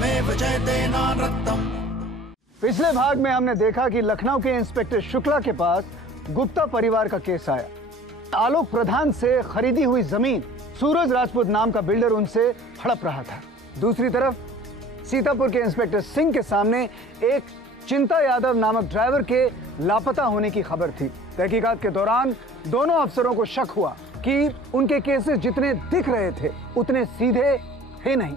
सत्यमेव जयते नानृतम्। पिछले भाग में हमने देखा कि लखनऊ के इंस्पेक्टर शुक्ला के पास गुप्ता परिवार का केस आया। आलोक प्रधान से खरीदी हुई जमीन सूरज राजपूत नाम का बिल्डर उनसे हड़प रहा था। दूसरी तरफ सीतापुर के इंस्पेक्टर सिंह के सामने एक चिंता यादव नामक ड्राइवर के लापता होने की खबर थी। तहकीकात के दौरान दोनों अफसरों को शक हुआ कि उनके केसेस जितने दिख रहे थे उतने सीधे थे नहीं।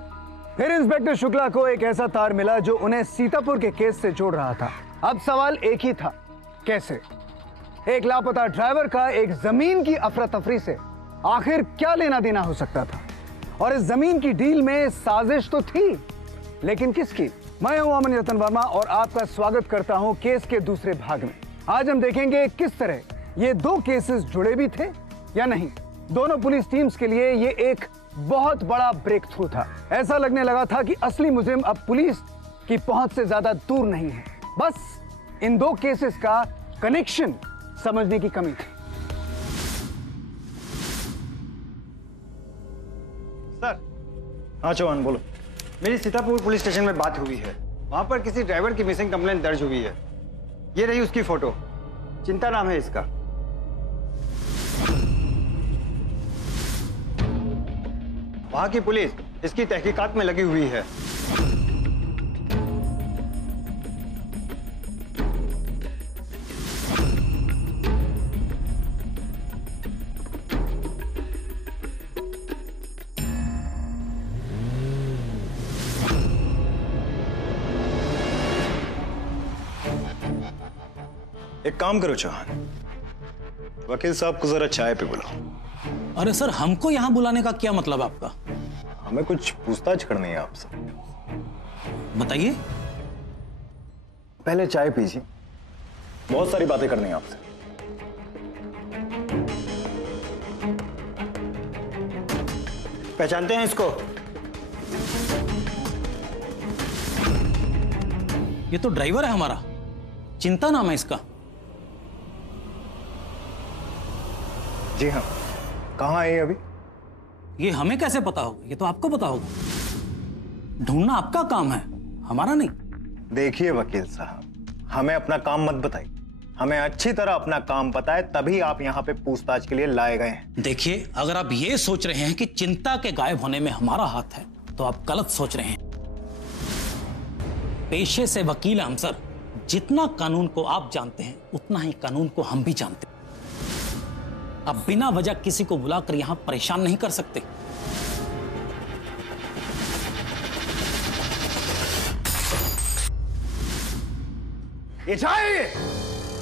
फिर इंस्पेक्टर शुक्ला को एक ऐसा तार मिला जो उन्हें सीतापुर के केस से जोड़ रहा था। अब सवाल एक ही था, कैसे? एक लापता ड्राइवर का एक जमीन की अफरा तफरी से आखिर क्या लेना देना हो सकता था? और इस जमीन की डील में साजिश तो थी, लेकिन किसकी? मैं हूं अमन रतन वर्मा और आपका स्वागत करता हूं केस के दूसरे भाग में। आज हम देखेंगे किस तरह ये दो केसेस जुड़े भी थे या नहीं। दोनों पुलिस टीम्स के लिए ये एक बहुत बड़ा ब्रेक थ्रू था। ऐसा लगने लगा था कि असली मुजरिम अब पुलिस की पहुंच से ज्यादा दूर नहीं है। बस इन दो केसेस का कनेक्शन समझने की कमी थी। सर। हाँ चौहान बोलो। मेरी सीतापुर पुलिस स्टेशन में बात हुई है। वहां पर किसी ड्राइवर की मिसिंग कंप्लेंट दर्ज हुई है। ये रही उसकी फोटो। चिंता नाम है इसका। वहां की पुलिस इसकी तहकीकात में लगी हुई है। एक काम करो चौहान, वकील साहब को जरा चाय पे बुलाओ। अरे सर, हमको यहां बुलाने का क्या मतलब आपका? हमें कुछ पूछताछ करनी है आपसे। बताइए। पहले चाय पीजिए, बहुत सारी बातें करनी है आपसे। पहचानते हैं इसको? ये तो ड्राइवर है हमारा, चिंता नाम है इसका। जी हाँ। कहाँ है अभी? ये हमें कैसे पता होगा? ये तो आपको पता होगा। ढूंढना आपका काम है, हमारा नहीं। देखिए वकील साहब, हमें अपना काम मत बताइए। हमें अच्छी तरह अपना काम पता है, तभी आप यहाँ पे पूछताछ के लिए लाए गए हैं। देखिए, अगर आप ये सोच रहे हैं कि चिंता के गायब होने में हमारा हाथ है तो आप गलत सोच रहे हैं। पेशे से वकील हम सर। जितना कानून को आप जानते हैं उतना ही कानून को हम भी जानते हैं। अब बिना वजह किसी को बुलाकर यहां परेशान नहीं कर सकते। ये चाय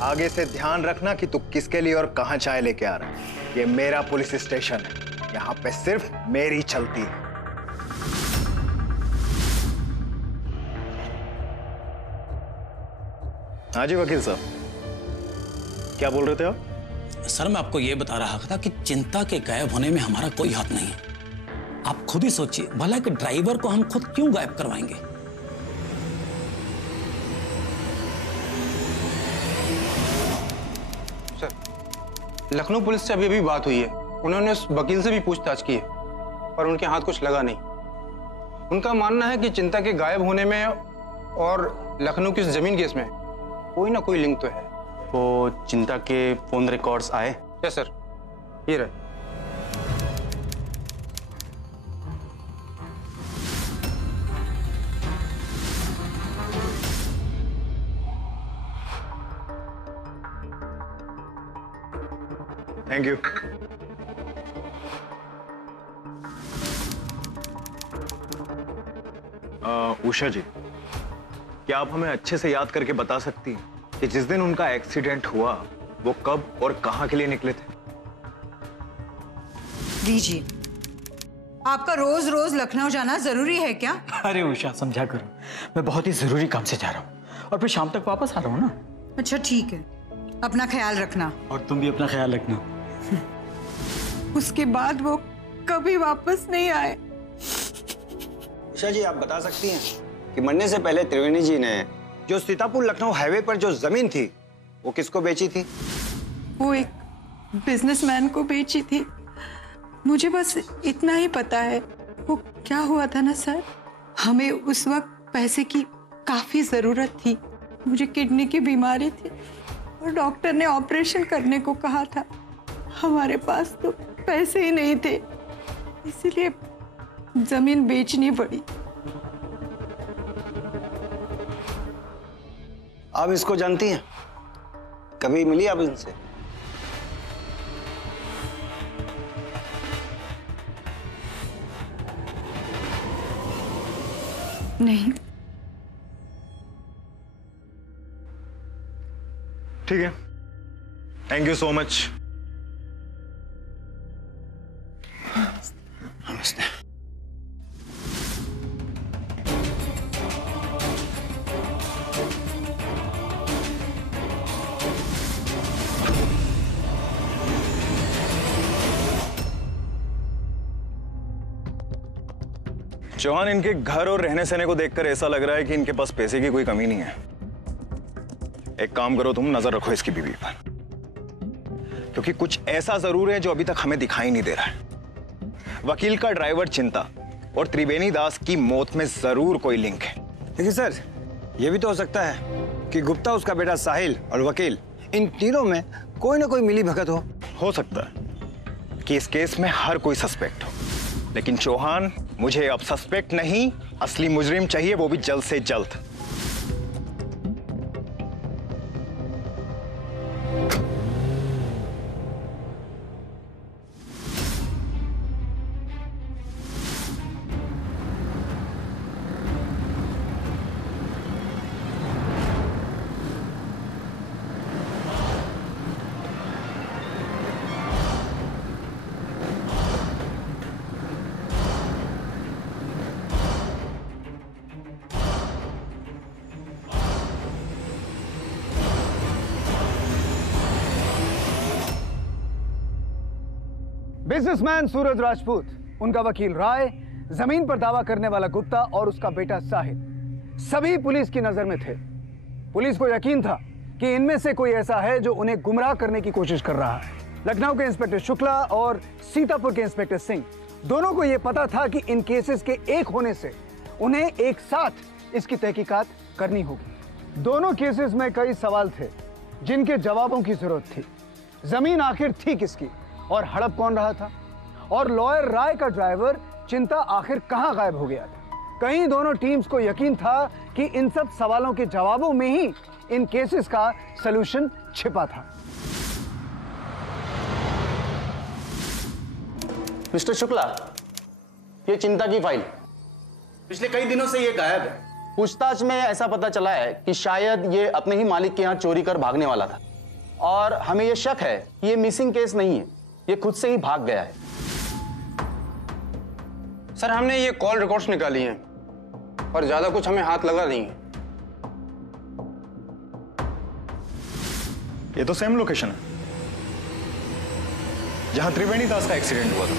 आगे से ध्यान रखना कि तू किसके लिए और कहां चाय लेके आ रहा है। ये मेरा पुलिस स्टेशन है, यहां पे सिर्फ मेरी चलती है। हाँ जी वकील साहब, क्या बोल रहे थे आप? सर, मैं आपको यह बता रहा था कि चिंता के गायब होने में हमारा कोई हाथ नहीं है। आप खुद ही सोचिए, भला कि ड्राइवर को हम खुद क्यों गायब करवाएंगे? सर, लखनऊ पुलिस से अभी बात हुई है। उन्होंने उस वकील से भी पूछताछ की है, पर उनके हाथ कुछ लगा नहीं। उनका मानना है कि चिंता के गायब होने में और लखनऊ की जमीन केस में कोई ना कोई लिंक तो है। वो चिंता के फोन रिकॉर्ड्स आए? यस सर, ये रहे। Thank you. उषा जी, क्या आप हमें अच्छे से याद करके बता सकती हैं कि जिस दिन उनका एक्सीडेंट हुआ वो कब और कहां के लिए निकले थे? लीजिए। आपका रोज रोज लखनऊ जाना जरूरी है क्या? अरे उषा, समझा करो, मैं बहुत ही जरूरी काम से जा रहा हूँ और फिर शाम तक वापस आ रहा हूँ ना। अच्छा ठीक है, अपना ख्याल रखना। और तुम भी अपना ख्याल रखना। उसके बाद वो कभी वापस नहीं आए। उषा जी, आप बता सकती हैं कि मरने से पहले त्रिवेणी जी ने जो सीतापुर लखनऊ हाईवे पर जो जमीन थी वो किसको बेची थी? वो एक बिजनेसमैन को बेची थी। मुझे बस इतना ही पता है। वो क्या हुआ था ना सर, हमें उस वक्त पैसे की काफी जरूरत थी। मुझे किडनी की बीमारी थी और डॉक्टर ने ऑपरेशन करने को कहा था। हमारे पास तो पैसे ही नहीं थे, इसीलिए जमीन बेचनी पड़ी। आप इसको जानती हैं? कभी मिली आप इनसे? नहीं। ठीक है, थैंक यू सो मच। नमस्ते। चौहान, इनके घर और रहने सहने को देखकर ऐसा लग रहा है कि इनके पास पैसे की कोई कमी नहीं है। एक काम करो, तुम नजर रखो इसकी बीवी पर, क्योंकि कुछ ऐसा जरूर है जो अभी तक हमें दिखाई नहीं दे रहा है। वकील का ड्राइवर चिंता और त्रिवेणी दास की मौत में जरूर कोई लिंक है। देखिए सर, यह भी तो हो सकता है कि गुप्ता, उसका बेटा साहिल और वकील, इन तीनों में कोई ना कोई मिली भगत हो सकता है कि इस केस में हर कोई सस्पेक्ट हो, लेकिन चौहान, मुझे अब सस्पेक्ट नहीं, असली मुजरिम चाहिए, वो भी जल्द से जल्द। बिजनेसमैन सूरज राजपूत, उनका वकील राय, जमीन पर दावा करने वाला गुप्ता और उसका बेटा साहिल, सभी पुलिस की नजर में थे। पुलिस को यकीन था कि इनमें से कोई ऐसा है जो उन्हें गुमराह करने की कोशिश कर रहा है। लखनऊ के इंस्पेक्टर शुक्ला और सीतापुर के इंस्पेक्टर सिंह, दोनों को यह पता था कि इन केसेस के एक होने से उन्हें एक साथ इसकी तहकीकात करनी होगी। दोनों केसेस में कई सवाल थे जिनके जवाबों की जरूरत थी। जमीन आखिर थी किसकी और हड़प कौन रहा था, और लॉयर राय का ड्राइवर चिंता आखिर कहां गायब हो गया था। कहीं दोनों टीम्स को यकीन था कि इन सब सवालों के जवाबों में ही इन केसेस का सलूशन छिपा था। मिस्टर शुक्ला, ये चिंता की फाइल पिछले कई दिनों से ये गायब है। पूछताछ में ऐसा पता चला है कि शायद ये अपने ही मालिक के यहाँ चोरी कर भागने वाला था, और हमें ये शक है कि ये मिसिंग केस नहीं है, ये खुद से ही भाग गया है। सर, हमने ये कॉल रिकॉर्ड्स निकाली हैं, पर ज्यादा कुछ हमें हाथ लगा नहीं है। ये तो सेम लोकेशन है जहां त्रिवेणी दास का एक्सीडेंट हुआ था।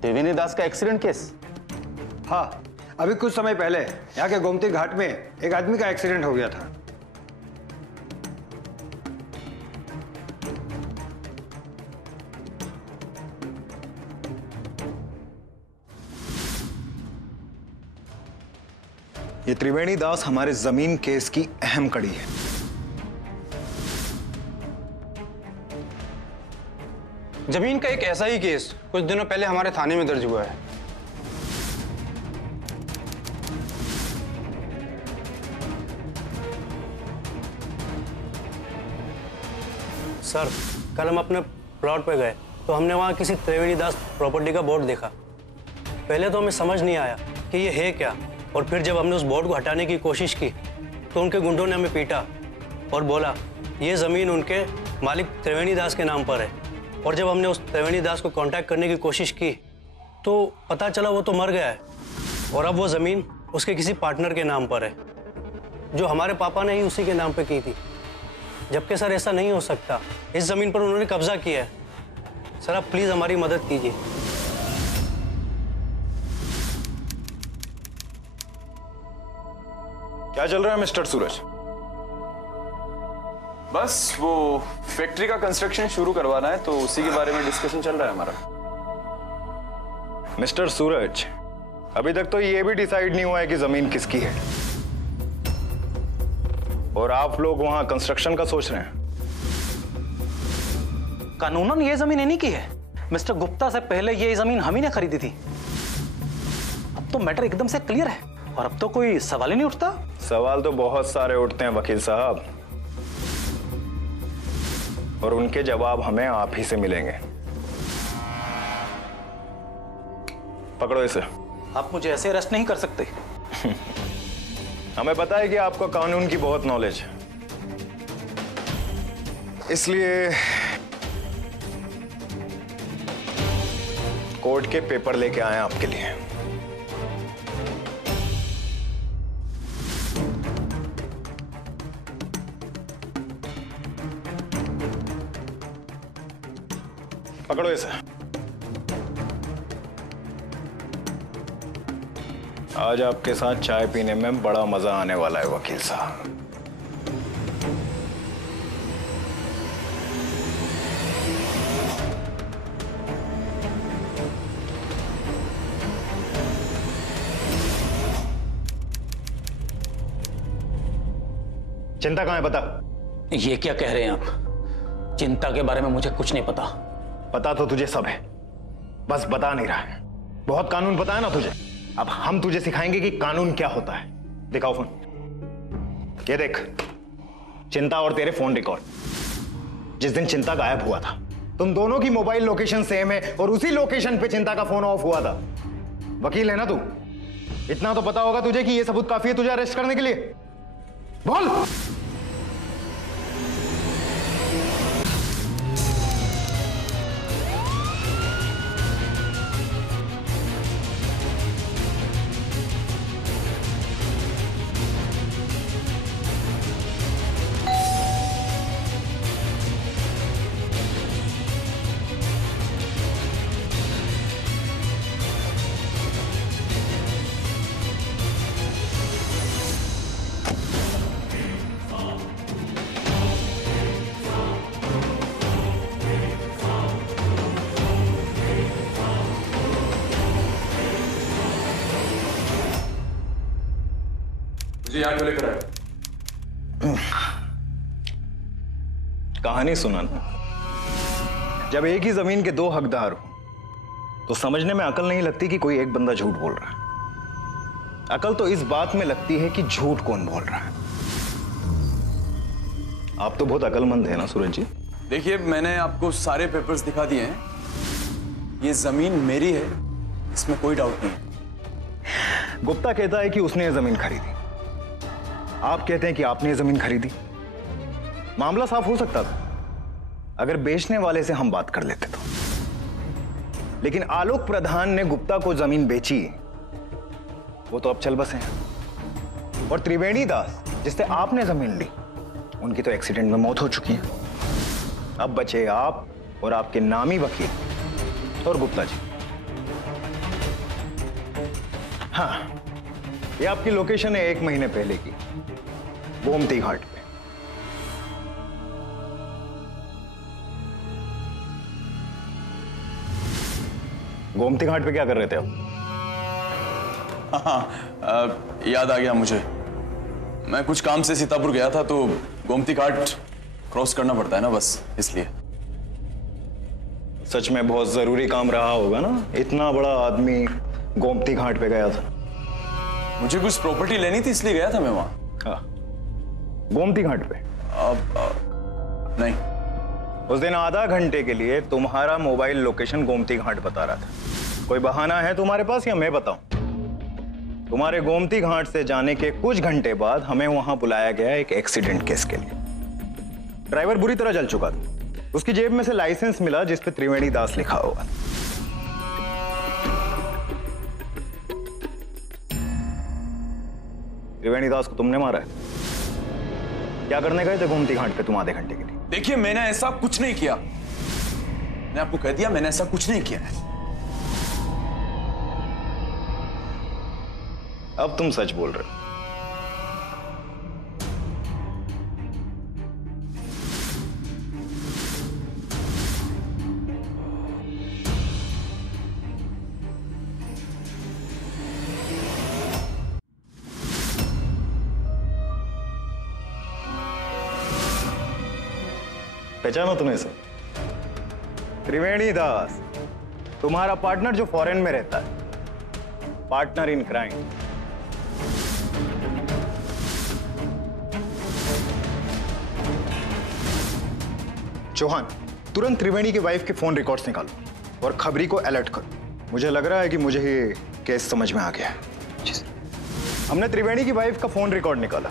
त्रिवेणी दास का एक्सीडेंट केस? हाँ, अभी कुछ समय पहले यहाँ के गोमती घाट में एक आदमी का एक्सीडेंट हो गया था। ये त्रिवेणी दास हमारे जमीन केस की अहम कड़ी है। जमीन का एक ऐसा ही केस कुछ दिनों पहले हमारे थाने में दर्ज हुआ है। सर, कल हम अपने प्लॉट पे गए तो हमने वहाँ किसी त्रिवेणी दास प्रॉपर्टी का बोर्ड देखा। पहले तो हमें समझ नहीं आया कि ये है क्या, और फिर जब हमने उस बोर्ड को हटाने की कोशिश की तो उनके गुंडों ने हमें पीटा और बोला ये ज़मीन उनके मालिक त्रिवेणी दास के नाम पर है। और जब हमने उस त्रिवेणी दास को कांटेक्ट करने की कोशिश की तो पता चला वो तो मर गया है, और अब वो ज़मीन उसके किसी पार्टनर के नाम पर है, जो हमारे पापा ने ही उसी के नाम पर की थी। जबकि सर ऐसा नहीं हो सकता, इस ज़मीन पर उन्होंने कब्जा किया है। सर, आप प्लीज़ हमारी मदद कीजिए। क्या चल रहा है मिस्टर सूरज? बस वो फैक्ट्री का कंस्ट्रक्शन शुरू करवाना है, तो उसी के बारे में डिस्कशन चल रहा है हमारा। मिस्टर सूरज, अभी तक तो ये भी डिसाइड नहीं हुआ है कि जमीन किसकी है, और आप लोग वहां कंस्ट्रक्शन का सोच रहे हैं। कानूनन ये जमीन इन्हीं की है। मिस्टर गुप्ता से पहले ये जमीन हम ही ने खरीदी थी। अब तो मैटर एकदम से क्लियर है और अब तो कोई सवाल ही नहीं उठता। सवाल तो बहुत सारे उठते हैं वकील साहब, और उनके जवाब हमें आप ही से मिलेंगे। पकड़ो इसे। आप मुझे ऐसे अरेस्ट नहीं कर सकते। हमें पता है कि आपको कानून की बहुत नॉलेज है, इसलिए कोर्ट के पेपर लेके आए आपके लिए। पकड़ो इसे। आज आपके साथ चाय पीने में बड़ा मजा आने वाला है वकील साहब। चिंता कहां है बता? ये क्या कह रहे हैं आप? चिंता के बारे में मुझे कुछ नहीं पता। पता तो तुझे सब है, बस बता नहीं रहा है। बहुत कानून पता है ना तुझे। अब हम तुझे सिखाएंगे कि कानून क्या होता है। दिखाओ फोन। ये देख, चिंता और तेरे फोन रिकॉर्ड। जिस दिन चिंता गायब हुआ था, तुम दोनों की मोबाइल लोकेशन सेम है और उसी लोकेशन पे चिंता का फोन ऑफ हुआ था। वकील है ना तू, इतना तो पता होगा तुझे कि ये सबूत काफी है तुझे अरेस्ट करने के लिए। बोल। मुझे यहाँ क्यों लेकर आए? कहानी सुनाना। जब एक ही जमीन के दो हकदार हो तो समझने में अकल नहीं लगती कि कोई एक बंदा झूठ बोल रहा है। अकल तो इस बात में लगती है कि झूठ कौन बोल रहा है। आप तो बहुत अकलमंद है ना सूरज जी। देखिए, मैंने आपको सारे पेपर्स दिखा दिए हैं। ये जमीन मेरी है, इसमें कोई डाउट नहीं है। गुप्ता कहता है कि उसने ये जमीन खरीदी, आप कहते हैं कि आपने ये जमीन खरीदी। मामला साफ हो सकता था अगर बेचने वाले से हम बात कर लेते तो, लेकिन आलोक प्रधान ने गुप्ता को जमीन बेची, वो तो अब चल बसे हैं। और त्रिवेणी दास जिससे आपने जमीन ली, उनकी तो एक्सीडेंट में मौत हो चुकी है। अब बचे आप और आपके नामी वकील और गुप्ता जी। हाँ, ये आपकी लोकेशन है 1 महीने पहले की, गोमती घाट पे। गोमती घाट पे क्या कर रहे थे आप? हाँ, याद आ गया मुझे। मैं कुछ काम से सीतापुर गया था, तो गोमती घाट क्रॉस करना पड़ता है ना, बस इसलिए। सच में बहुत जरूरी काम रहा होगा ना, इतना बड़ा आदमी गोमती घाट पे गया था। मुझे कुछ प्रॉपर्टी लेनी थी, इसलिए गया था मैं वहां। हाँ, गोमती घाट पे? नहीं। उस दिन आधा घंटे के लिए तुम्हारा मोबाइल लोकेशन गोमती घाट बता रहा था। कोई बहाना है तुम्हारे पास या मैं बताऊं? तुम्हारे गोमती घाट से जाने के कुछ घंटे बाद हमें वहां बुलाया गया एक एक्सीडेंट केस के लिए। ड्राइवर बुरी तरह जल चुका था। उसकी जेब में से लाइसेंस मिला जिस पे त्रिवेणी दास लिखा हुआ। त्रिवेणी दास को तुमने मारा है। क्या करने गए थे गोमती घाट पे तुम आधे घंटे के लिए? देखिए, मैंने ऐसा कुछ नहीं किया। मैंने आपको कह दिया, मैंने ऐसा कुछ नहीं किया है। अब तुम सच बोल रहे हो। पहचानो तुम्हें इसे? त्रिवेणी दास, तुम्हारा पार्टनर जो फॉरेन में रहता है, पार्टनर इन क्राइम। चौहान, तुरंत त्रिवेणी की वाइफ के फोन रिकॉर्ड्स निकालो और खबरी को अलर्ट करो। मुझे लग रहा है कि मुझे ये केस समझ में आ गया है। हमने त्रिवेणी की वाइफ का फोन रिकॉर्ड निकाला।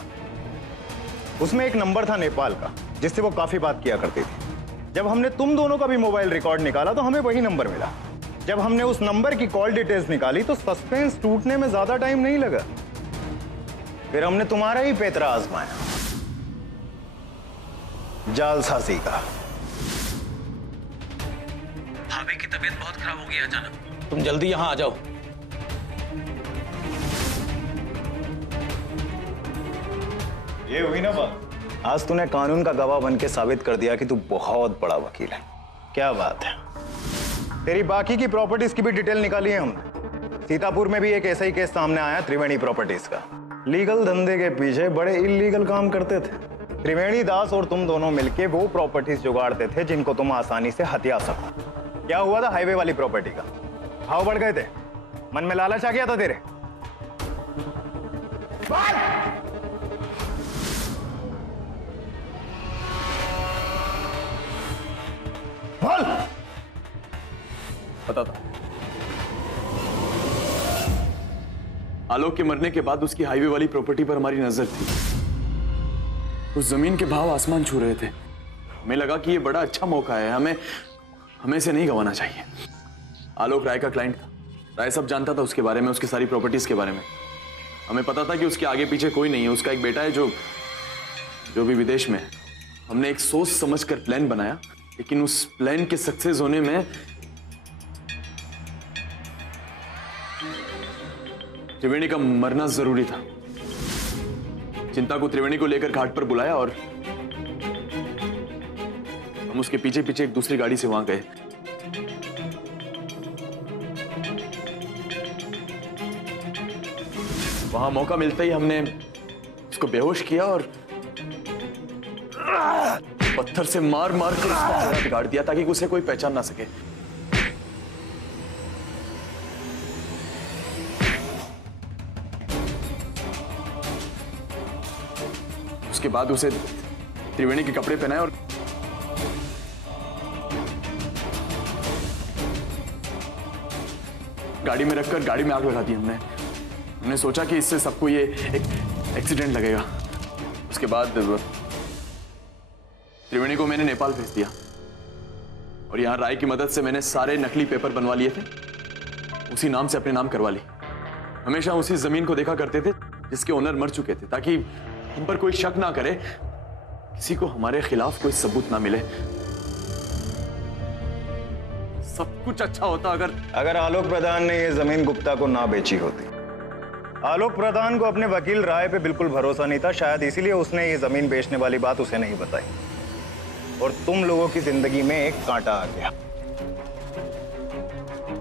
उसमें एक नंबर था नेपाल का, जिससे वो काफी बात किया करती थी। जब हमने तुम दोनों का भी मोबाइल रिकॉर्ड निकाला तो हमें वही नंबर मिला। जब हमने उस नंबर की कॉल डिटेल्स निकाली तो सस्पेंस टूटने में ज्यादा टाइम नहीं लगा। फिर हमने तुम्हारा ही पेतरा आजमाया, जालसाजी का। भाभी की तबीयत बहुत खराब हो गई अचानक, तुम जल्दी यहां आ जाओ। ये हुई ना बात। आज तूने कानून का गवाह बनके साबित कर दिया कि तू बहुत बड़ा वकील है। क्या बात है। तेरी बाकी की प्रॉपर्टीज की भी डिटेल निकाली है हमने। सीतापुर में भी एक ऐसा ही केस सामने आया त्रिवेणी प्रॉपर्टीज का। लीगल धंधे के पीछे बड़े इलीगल काम करते थे। त्रिवेणी दास और तुम दोनों मिलके वो प्रॉपर्टीज जुगाड़ते थे जिनको तुम आसानी से हथिया सको। क्या हुआ था हाईवे वाली प्रॉपर्टी का? भाव बढ़ गए थे, मन में लालच आ गया था तेरे। बोल। पता था। आलोक के मरने के बाद उसकी हाईवे वाली प्रॉपर्टी पर हमारी नजर थी। उस जमीन के भाव आसमान छू रहे थे। हमें लगा कि ये बड़ा अच्छा मौका है, हमें इसे नहीं गंवाना चाहिए। आलोक राय का क्लाइंट था। राय सब जानता था उसके बारे में, उसकी सारी प्रॉपर्टीज के बारे में। हमें पता था कि उसके आगे पीछे कोई नहीं है। उसका एक बेटा है जो भी विदेश में है। हमने एक सोच समझ कर प्लान बनाया, लेकिन उस प्लान के सक्सेस होने में त्रिवेणी का मरना जरूरी था। चिंता को त्रिवेणी को लेकर घाट पर बुलाया और हम उसके पीछे पीछे एक दूसरी गाड़ी से वहां गए। वहां मौका मिलते ही हमने उसको बेहोश किया और पत्थर से मार मार कर उसका चेहरा बिगाड़ दिया ताकि उसे कोई पहचान ना सके। उसके बाद उसे त्रिवेणी के कपड़े पहनाए और गाड़ी में रखकर गाड़ी में आग लगा दी। हमने सोचा कि इससे सबको ये एक एक्सीडेंट लगेगा। उसके बाद त्रिवेणी को मैंने नेपाल भेज दिया और यहां राय की मदद से मैंने सारे नकली पेपर बनवा लिए थे। उसी नाम से अपने नाम करवा ली। हमेशा उसी जमीन को देखा करते थे जिसके ओनर मर चुके थे, ताकि हम पर कोई शक ना करे, किसी को हमारे खिलाफ कोई सबूत ना मिले। सब कुछ अच्छा होता अगर आलोक प्रधान ने यह जमीन गुप्ता को ना बेची होती। आलोक प्रधान को अपने वकील राय पे बिल्कुल भरोसा नहीं था। शायद इसीलिए उसने ये जमीन बेचने वाली बात उसे नहीं बताई और तुम लोगों की जिंदगी में एक कांटा आ गया।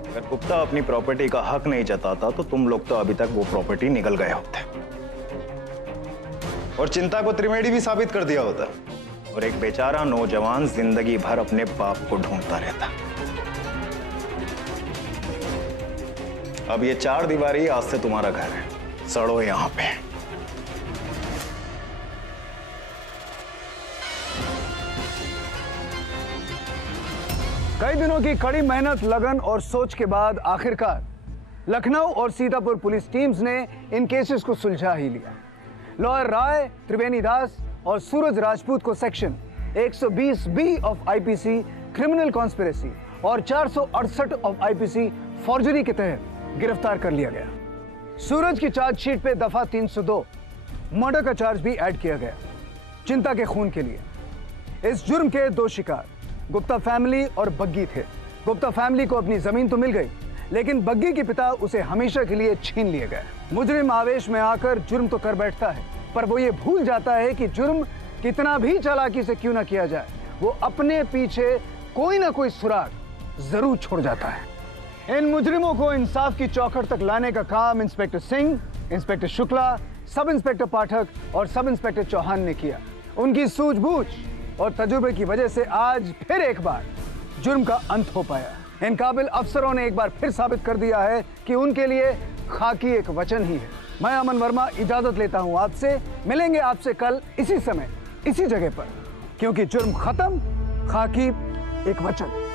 अगर गुप्ता अपनी प्रॉपर्टी का हक नहीं जताता तो तुम लोग तो अभी तक वो प्रॉपर्टी निकल गए होते और चिंता को त्रिवेणी भी साबित कर दिया होता और एक बेचारा नौजवान जिंदगी भर अपने बाप को ढूंढता रहता। अब ये चार दीवारी आज से तुम्हारा घर है। सड़ो यहां पे। कई दिनों की कड़ी मेहनत, लगन और सोच के बाद आखिरकार लखनऊ और सीतापुर पुलिस टीम्स ने इन केसेस को सुलझा ही लिया। लॉयर राय, त्रिवेणी दास और सूरज राजपूत को section 120B of IPC criminal conspiracy और 468 ऑफ आईपीसी फॉर्जरी के तहत गिरफ्तार कर लिया गया। सूरज की चार्जशीट पे दफा 302 मर्डर का चार्ज भी ऐड किया गया, चिंता के खून के लिए। इस जुर्म के दो शिकार गुप्ता फैमिली और बग्गी थे। गुप्ता फैमिली को अपनी जमीन तो मिल गई, लेकिन बग्गी के पिता उसे हमेशा के लिए छीन लिए गए। मुजरिम आवेश में आकर जुर्म तो कर बैठता है, पर वो ये भूल जाता है कि जुर्म कितना भी चालाकी से क्यों ना किया जाए, वो अपने पीछे कोई ना कोई सुराग जरूर छोड़ जाता है। इन मुजरिमों को इंसाफ की चौखट तक लाने का काम inspector Singh, inspector Shukla, sub inspector पाठक और सब इंस्पेक्टर चौहान ने किया। उनकी सूझबूझ और तजुर्बे की वजह से आज फिर एक बार जुर्म का अंत हो पाया। इन काबिल अफसरों ने एक बार फिर साबित कर दिया है कि उनके लिए खाकी एक वचन ही है। मैं अमन वर्मा इजाजत लेता हूं आपसे। मिलेंगे आपसे कल इसी समय इसी जगह पर, क्योंकि जुर्म खत्म, खाकी एक वचन।